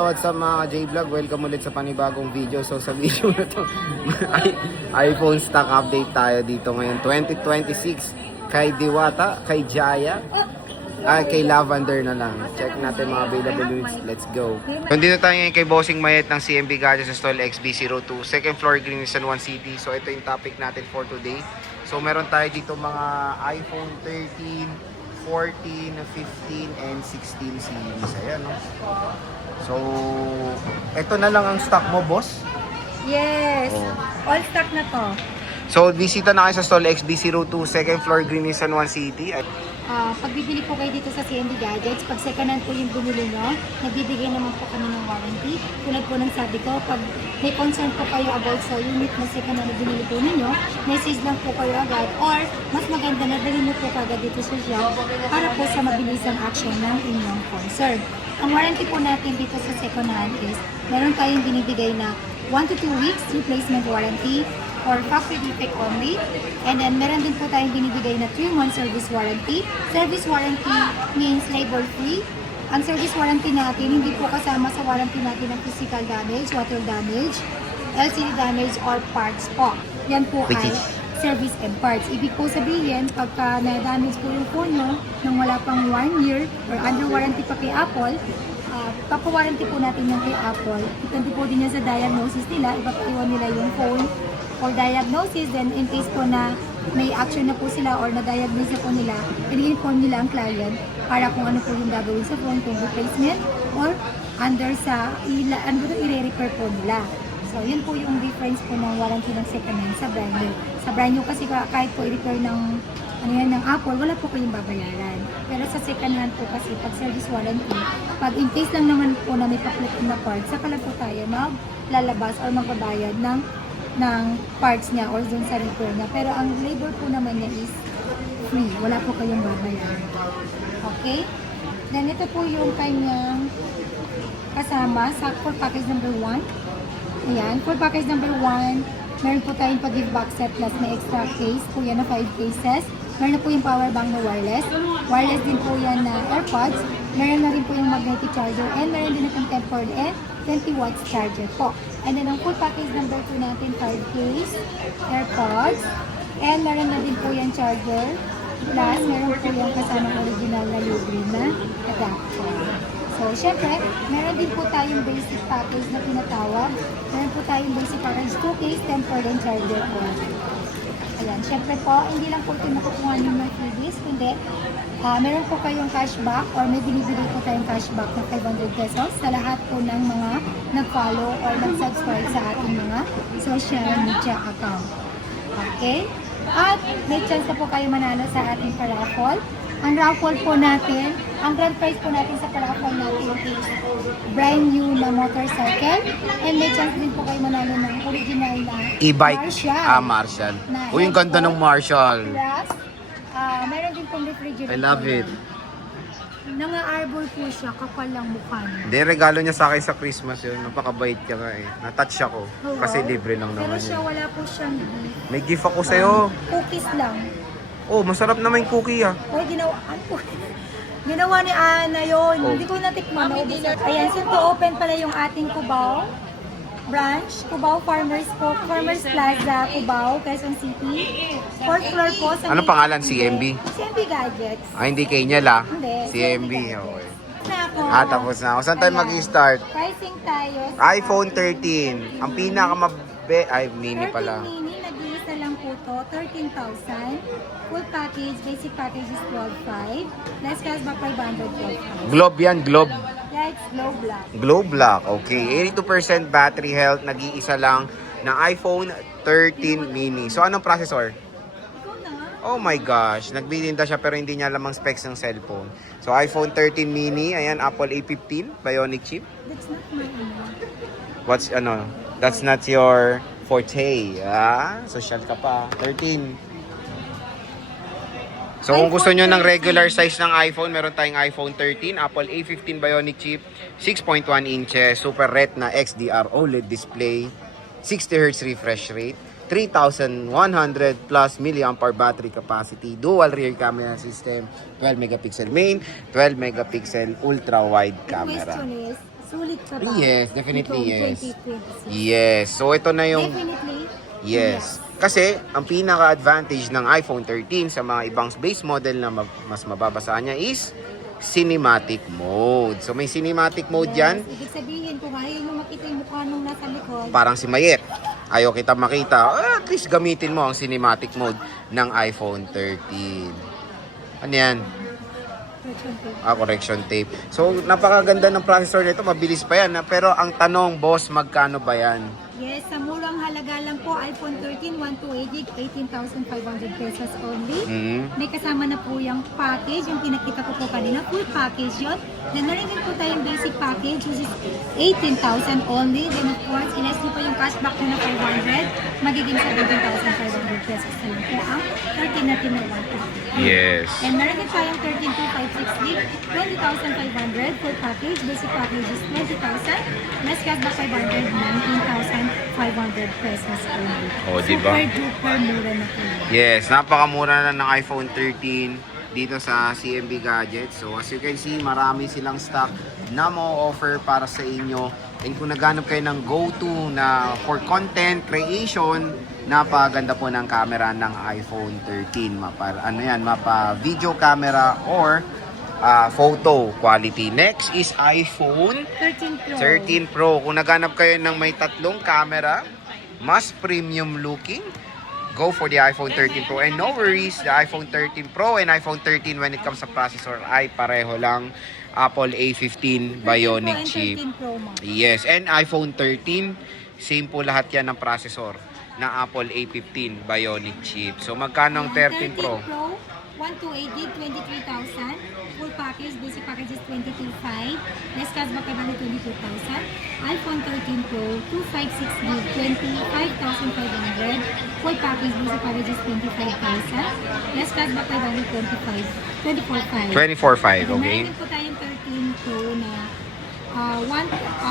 Hello, what's up mga J-Vlog? Welcome ulit sa panibagong video. So sa video na to, iPhone stock update tayo dito ngayon 2026 kay Diwata, kay Jaya, kay Lavender na lang. Check natin mga available units. Let's go. Nandito tayo ngayon kay Bossing Mayet ng CMB Gadgets sa stall XB02, second floor, Green San Juan City. So ito yung topic natin for today. So meron tayo dito mga iPhone 13, 14, 15, and 16 series. Ayan, no? So, ito na lang ang stock mo, boss? Yes. Oh. All stock na to. So, bisita na kayo sa stall XB02, second floor, Green San Juan City. Pag bibili po kayo dito sa CMB Gadgets, pag second hand po yung bumili nyo, nagbibigay naman po kami ng warranty. Tulad po ng sabi ko, pag may concern po kayo about sa unit na second hand na binili po ninyo, message lang po kayo agad, or mas maganda na dalhin mo po kagad dito sa shop para po sa mabilisang action ng inyong concern. Ang warranty po natin dito sa second hand is, meron tayong binibigay na 1 to 2 weeks replacement warranty or factory defect only. And then, meron din po tayong binibigay na 3-month service warranty. Service warranty means labor-free. Ang service warranty natin, hindi po kasama sa warranty natin ng physical damage, water damage, LCD damage, or parts po. Yan po ay service and parts. Ibig po sabihin, pagka na-damage po yung phone nyo nang wala pang 1 year or under warranty pa kay Apple, papawarranty po natin yan kay Apple. Depende po din yan sa diagnosis nila. Ipapaiwan nila yung phone or diagnosis, then in case po na may action na po sila or na-diagnose na po nila, i-inform nila ang client para kung ano po yung gagawin sa phone, kung replacement or under sa i-repair po nila. So, yun po yung difference po ng warranty ng second hand sa brand new. Sa brand new kasi kahit po i-repair ng ng Apple, wala po kayong babayaran. Pero sa second hand po kasi, pag service warranty, pag in case lang naman po na may paklit na parts, saka lang po tayo maglalabas or magbabayad ng parts niya or dun sa repair niya. Pero ang labor po naman niya is free. Wala po kayong babayaran. Okay? Then ito po yung kanyang kasama sa full package number 1. Ayan, full package number 1. Meron po tayong pag-give box set plus may extra case po yan na 5 cases. Meron na po yung power bank na wireless. Wireless din po yan na AirPods. Meron na rin po yung magnetic charger. And meron din itong tempered and 20 watts charger po. And then ang full package number 2 natin, 5 case, AirPods. And meron na din po yung charger. Plus, meron po yung kasamang original na libre na adapter. So, syempre, meron din po tayong basic package na tinatawag. Meron po tayong basic package 2 case, tempered and charger po. Ayan, syempre po, hindi lang po ito nakukuha ng mga freebies, kundi meron po kayong cashback or may binibigay po tayong cashback na 500 pesos sa lahat po ng mga nag-follow or nag-subscribe sa ating mga social media account. Okay? At may chance na po kayo manalo sa ating paraffle. Ang raffle po natin, ang grand prize po natin sa paraffle natin is brand new na motorcycle. And may chance din po kayo manalo ng original na E-bike. Marshall. Marshall. Na Uy, yung ganda ng Marshall. Plus, meron din pong refrigerator. I love it. Nanga-arbor po siya, kapal lang mukha niya. Hindi, regalo niya sa akin sa Christmas yun. Napakabait ka nga eh. Na-touch ako. Kasi libre lang Pero naman siya, yun. wala po siyang gift. May gift ako sa'yo. Cookies lang. Oh, masarap naman yung cookie ah. Oy, ginawa ni Ana yun. Oh. Hindi ko natikman. Ayan, so to open pala yung ating Cubao branch. Cubao Farmers Plaza, Cubao, Quezon City. 4th floor po. Sa Ano pangalan? CMB? CMB Gadgets. Hindi Kenyal ah. Hindi. CMB. Okay. Na ako. Tapos na ako. Saan tayo Ayan. mag-start? Pricing tayo. iPhone 13. Ang mini pala. 13 mini, nag-iisa lang po to. 13,000. Full package, basic package is 12,500. Less cashback 500. Globe yan, Globe. Yeah, it's Glow Black. Globe Black. Okay. 82% battery health. Nag-iisa lang na iPhone 13 mini. So, anong processor? Ikaw na. Oh my gosh. Nagbilinda siya pero hindi niya alam ang specs ng cellphone. So, iPhone 13 mini. Ayan, Apple A15. Bionic chip. That's not my That's not your forte. Social ka pa. 13. So kung gusto nyo ng regular size ng iPhone, meron tayong iPhone 13, Apple A15 Bionic chip, 6.1 inches, Super Retina XDR OLED display, 60Hz refresh rate, 3,100 plus milliampere battery capacity, dual rear camera system, 12 megapixel main, 12 megapixel ultra wide camera. The question is, Sulit pa ba? Yes, definitely Itong yes. 2026. Yes. So ito na yung Definitely. yes. Kasi ang pinaka-advantage ng iPhone 13 sa mga ibang base model na mas mababasa niya is cinematic mode. So may cinematic mode Yes. yan. Ibig sabihin, kung ayaw nyo makita yung mukha nung nasa likod, Parang si Mayet. Ayaw kita makita. At least gamitin mo ang cinematic mode ng iPhone 13. Ano yan? Correction tape. So, napakaganda ng processor nito. Mabilis pa yan. Pero ang tanong, boss, magkano ba yan? yes, sa murang halaga lang po, iPhone 13, 128 gig, 18,500 pesos only. May kasama na po yung package, yung pinakita ko po kanina, full package yun. Then meron din po tayong basic package, which is 18,000 only. Then of course, ilas nyo po yung cashback na 500, magiging 17,500 pesos na lang po ang 13 natin na 128. Yes. And meron din tayong 13256 gig, 20,500 full package. Basic package is 20,000. Less cashback 500, 19,500 pesos only. Oh, diba? Super duper mura na po. Yes, napakamura na ng iPhone 13 dito sa CMB Gadgets. So as you can see, marami silang stock na mo-offer para sa inyo. And kung naghanap kayo ng go-to na for content creation, napaganda po ng camera ng iPhone 13. Mapa video camera or photo quality. Next is iPhone 13 13 Pro. Pro. Kung naghanap kayo ng may tatlong camera, mas premium looking, go for the iPhone 13 Pro. And no worries, the iPhone 13 Pro and iPhone 13 when it comes sa processor ay pareho lang. Apple A15 Bionic chip. 13 Pro Max. Yes, and iPhone 13, same po lahat yan ng processor na Apple A15 Bionic chip. So magkano ang 13 Pro? 128 gig, 23,000. Full package, basic package is 22,500. Less cashback kay bali 22,000. iPhone 13 Pro, 256 gig, 25,500. Full package, basic package is 25,000. Less cashback kay bali 24,500. 24.5, okay? Meron din po tayong 13 Pro na 512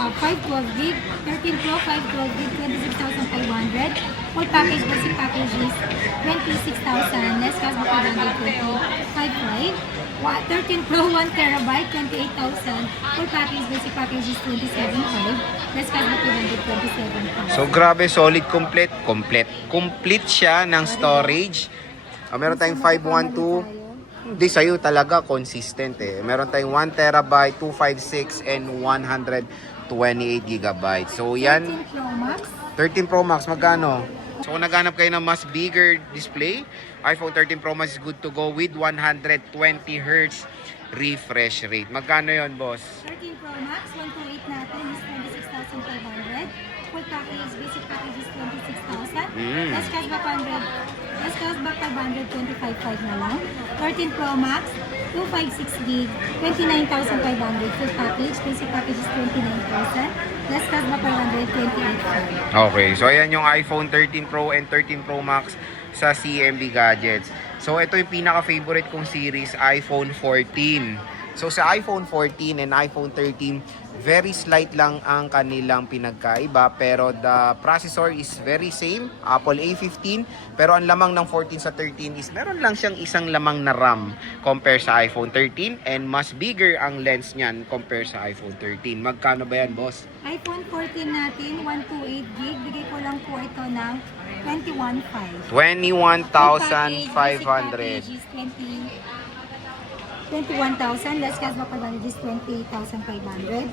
gig, 13 Pro, 512 gig, 26,500. Full package, basic package is 26,000. Less cashback kay bali 25,500. 13 Pro, 1 terabyte, 28,000. Full package, basic package is 27,500. Less cashback kay bali 27,000. So grabe, solid, complete siya ng storage. Meron tayong 512. Hindi sa'yo talaga consistent eh. Meron tayong 1 terabyte, 256 and 128 gigabytes. So yan, 13 Pro Max. 13 Pro Max magkano? So kung naghanap kayo ng mas bigger display, iPhone 13 Pro Max is good to go with 120 Hz refresh rate. Magkano yon, boss? 13 Pro Max, 128 natin is 26,500. Full package, basic package is 26,000. Less cashback 100. Less cashback 500, 25,500 na lang. 13 Pro Max, 256 gig, 29,500. Full package, basic package is 29,000. Less cashback 500, 28,500. Okay, so ayan yung iPhone 13 Pro and 13 Pro Max sa CMB Gadgets. So ito yung pinaka-favorite kong series, iPhone 14. So sa iPhone 14 and iPhone 13, very slight lang ang kanilang pinagkaiba, pero the processor is very same, Apple A15, pero ang lamang ng 14 sa 13 is meron lang siyang isang lamang na RAM compare sa iPhone 13 and mas bigger ang lens niyan compare sa iPhone 13. Magkano ba yan, boss? iPhone 14 natin, 128 gig. Bigay ko lang po ito ng 21,500. 21,500. 21,000, less cashback 500 is 28,500.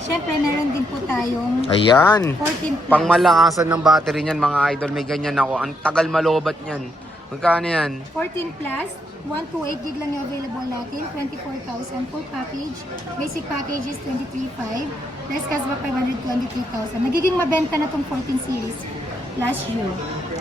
Siyempre, meron din po tayong Ayan. 14 plus. Pangmalakasan ng battery niyan, mga idol. May ganyan ako. Ang tagal malobat niyan. Magkano yan? 14 plus, 128 gig lang yung available natin, 24,000. Full package, basic package is 23,500. Less cashback 500, 23,000. Nagiging mabenta na tong 14 series last year.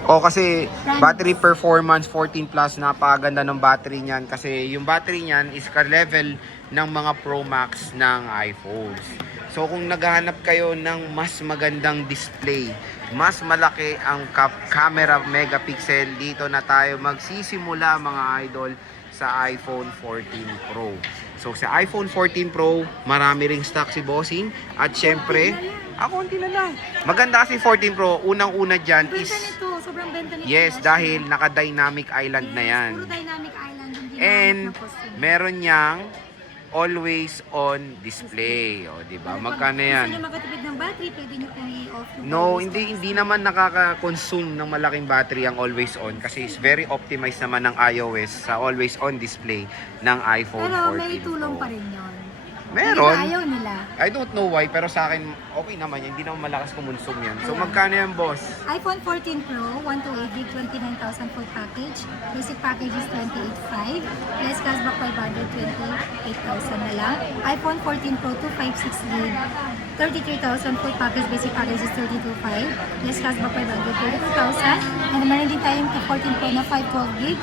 O kasi battery performance 14 plus, napakaganda ng battery niyan kasi yung battery niyan is ka-level ng mga Pro Max ng iPhones. So kung naghahanap kayo ng mas magandang display, mas malaki ang camera megapixel, dito na tayo magsisimula mga idol sa iPhone 14 Pro. So sa iPhone 14 Pro, marami ring stock si Bossing at syempre, konti na lang. Maganda kasi 14 Pro, unang-una dyan is Benta nito, sobrang benta nito. yes, dahil naka-dynamic island na yan. Puro dynamic island. Hindi And na costume. meron niyang always on display. O, di ba? Magkano yan? Kung sino makatipid ng battery, pwede nyo pong i-off. yung No, always hindi naman nakaka-consume ng malaking battery ang always on kasi is very optimized naman ng iOS sa always on display ng iPhone Pero 14 may tulong Pro. pa rin yun. Meron. Hindi ba ayaw nila? I don't know why, pero sa akin, okay naman yan. Hindi naman malakas kumonsume yan. So, magkano yan, boss? iPhone 14 Pro, 128GB, 29,000 full package. Basic package is 28,500. Less cashback 500, 28,000 na lang. iPhone 14 Pro, 256GB, 33,000 full package. Basic package is 32,500. Less cashback 500, 32,000. And meron din tayong 14 Pro na 512GB.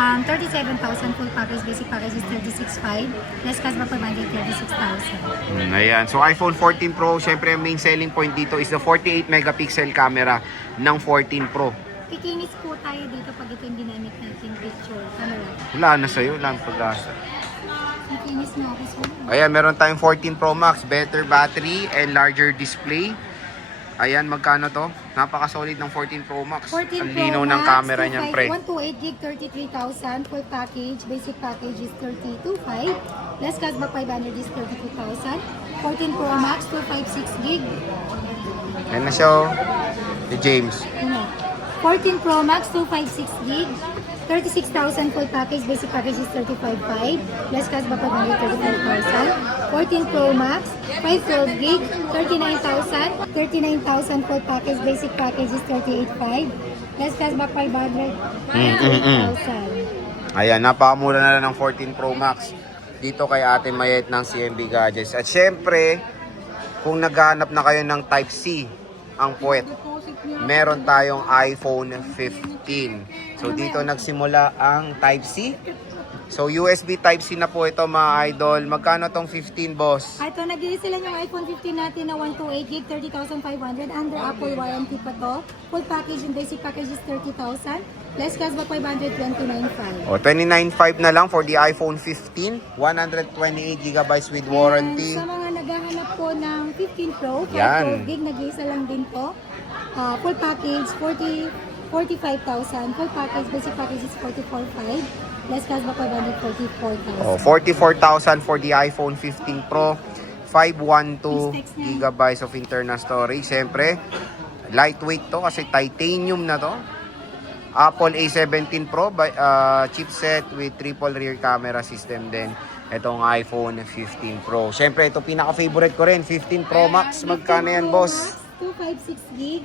37,000 full package. Basic package is 36,500. Less cashback 500, 36,000. Ayan. So, iPhone 14 Pro, syempre, ang main selling point dito is the 48 megapixel camera ng 14 Pro. Kikinis po tayo dito pag ito yung ginamit natin picture camera. Wala na sa'yo, wala ang pag-asa. Kikinis na ako sa Ayan, meron tayong 14 Pro Max, better battery and larger display. Ayan, magkano to? Napaka-solid ng 14 Pro Max. 14 Ang Pro linaw ng Max, camera niyan, pre. 128GB, 33,000. Full package, basic package is 32,500. Less cashback 500 is 32,000. 14 Pro Max, 256GB. Ayan na siya, oh. Si James. 14 Pro Max, 256GB. 36,000 full package, basic package is 35,500. Less cashback 500, 35,000. 14 Pro Max, 512GB, 39,000. 39,000 full package, basic package is 38,500. Less cashback 500, 38,000. Ayan, napakamura na lang ng 14 Pro Max dito kay Ate Mayet ng CMB Gadgets. At syempre, kung naghahanap na kayo ng Type-C, ang puwet, meron tayong iPhone 15. So, dito nagsimula ang Type-C. So, USB Type-C na po ito, mga idol. Magkano tong 15, boss? Ito, nag-iisa lang yung iPhone 15 natin na 128GB, 30,500. Under Apple warranty pa to. Full package, yung basic package is 30,000. Less cashback 500, 29,500. O, 29.5 na lang for the iPhone 15. 128GB with warranty. And sa mga naghahanap po ng 15 Pro, Yan. 512GB, nag-iisa lang din po. Full package, 45,000. Full package, basic package is 44,500. Less cashback 500, 44,000. Oh, 44,000 for the iPhone 15 Pro. 512 gigabytes of internal storage. Siyempre, lightweight to kasi titanium na to. Apple A17 Pro chipset with triple rear camera system din. Itong iPhone 15 Pro. Siyempre, ito pinaka-favorite ko rin. 15 Pro Max. Magkano yan, boss? 256GB,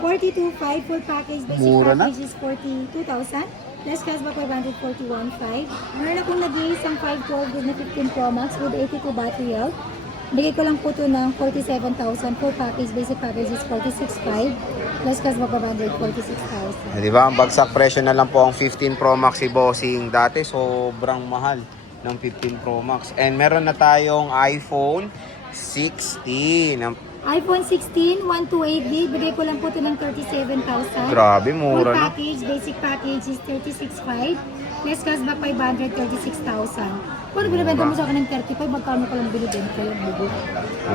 42,500 full package, basic Mura na. package is 42,000. Less cashback 500, 41,500. Meron akong nag-iisang 512GB na 15 Pro Max with 82 battery health. Bigay ko lang po ito ng 47,000 full package, basic package is 46,500. Less cashback 500, 46,000. Di ba? Ang bagsak presyo na lang po ang 15 Pro Max si Bossing. Dati sobrang mahal ng 15 Pro Max. And meron na tayong iPhone 16. iPhone 16, 128GB. Bigay ko lang po ito ng 37,000. Grabe, Full mura na. package, basic package is 36,500. Less cashback 500, 36,000. Kung binibenta mo sa akin ng 35, magkano ko lang binibenta yung bugo?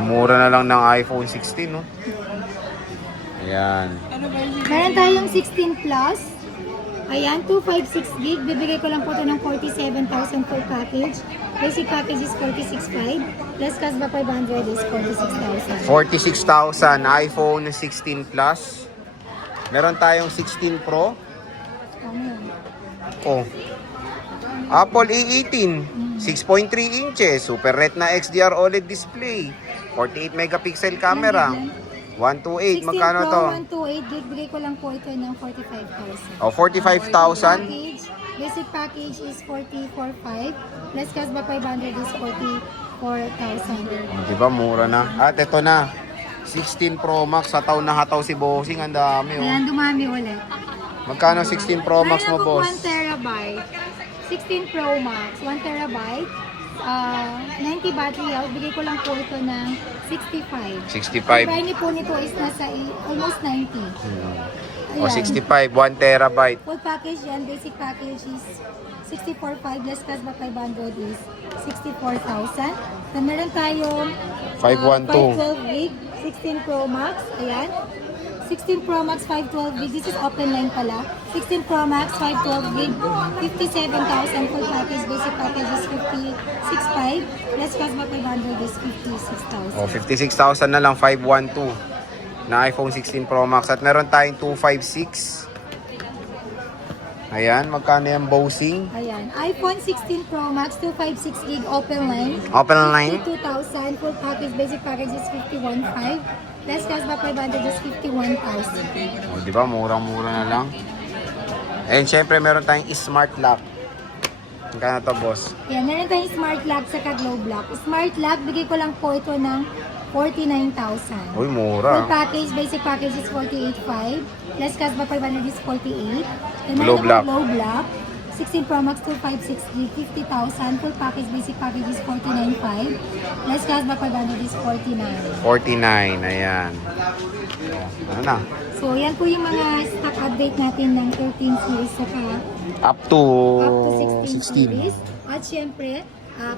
Mura na lang ng iPhone 16, no? Ayan. Meron tayong 16 Plus. Ayan, 256GB. Bibigay ko lang po ito ng 47,000 full package. Basic package is 46,500. Less cashback 500 is 46,000. 46,000 iPhone 16 Plus. Meron tayong 16 Pro. Ano yun? Oh. Apple A18, 6.3 inches, Super Retina XDR OLED display, 48 megapixel camera, 128, 16 magkano Pro, to? 128GB. Bigay ko lang po ito ng 45,000. Oh, 45,000. Package, basic package is 44,500. Less cashback 500 is 44,000. Di ba, mura na. At ito na, 16 Pro Max, hataw na hataw si Bossing, ang dami, oh. Ayan, dumami ulit. Magkano 16 Pro Max mo, Meron boss? akong 1TB. 16 Pro Max, 1TB. 90 battery health. Bigay ko lang po ito ng 65. 65. Ang price po nito is nasa almost 90. O, 65, 1 terabyte. Full package yan. Basic package is 64,500. Less cashback 500 is 64,000. Then meron tayong 512. 512GB, 16 Pro Max. Ayan. 16 Pro Max 512 gig. This is open line pala. 16 Pro Max 512 gig. 57,000 full package. Basic package is 56,500. Less cost ba 500 is 56,000. Oh, 56,000 na lang, 512 na iPhone 16 Pro Max. At meron tayong 256. Ayan, magkano yung Bosing? Ayan. iPhone 16 Pro Max 256 gig open line. Open line. 52,000 full package. Basic package is 51,500. Less cost ba 500 is 51,000. O, di ba? Murang-mura na lang. And syempre, meron tayong Smart Lock. Magkano to, boss? Yan, meron tayong smart lock sa Globe Lock. Smart lock, bigay ko lang po ito ng 49,000. Uy, Full mura. package, basic package is 48,500. Less cost ba 500 is 48. And Globe meron Lock. Globe Lock. 16 Pro Max 256 gig, 50,000. Full package, basic package is 49,500. Less cost ba 500 is 49. 49, ayan. Ano na? So, yan po yung mga stock update natin ng 13 series saka Up to up to 16 series. At syempre,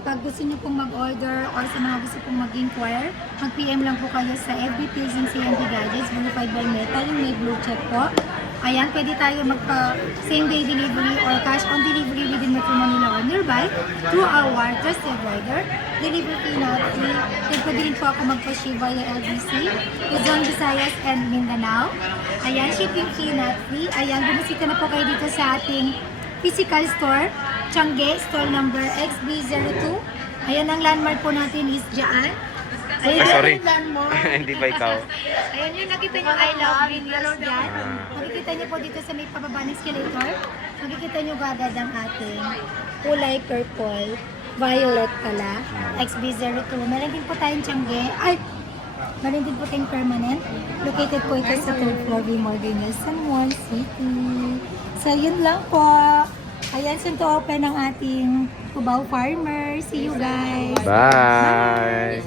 pag gusto nyo pong mag-order or sa mga gusto pong mag-inquire, mag-PM lang po kayo sa FB page ng CND Gadgets, verified by Meta, yung may blue check po. Ayan, pwede tayo magpa-same day delivery or cash on delivery within Metro Manila or nearby through our trusted rider. Delivery fee not free. Then pwede rin po ako magpa-ship via LBC, Luzon, Visayas, and Mindanao. Ayan, shipping fee not free. Ayan, bumisita na po kayo dito sa ating physical store, Changi, store number XB02. Ayan, ang landmark po natin is dyan. Ayan, sorry. yung landmark. Hindi ba ikaw? Ayan yung nakita nyo, I love green hills dyan. Makikita nyo po dito sa may pababa ng escalator. Makikita nyo agad ang ating kulay purple, violet pala, XB02. Meron din po tayong Changi. Ay! Meron din po tayong permanent. Located po ito sa 3rd floor, Bimorgan, San Juan City. So, yun lang po. Ayan, soon to open ang ating Cubao Farmer. See you guys! Bye!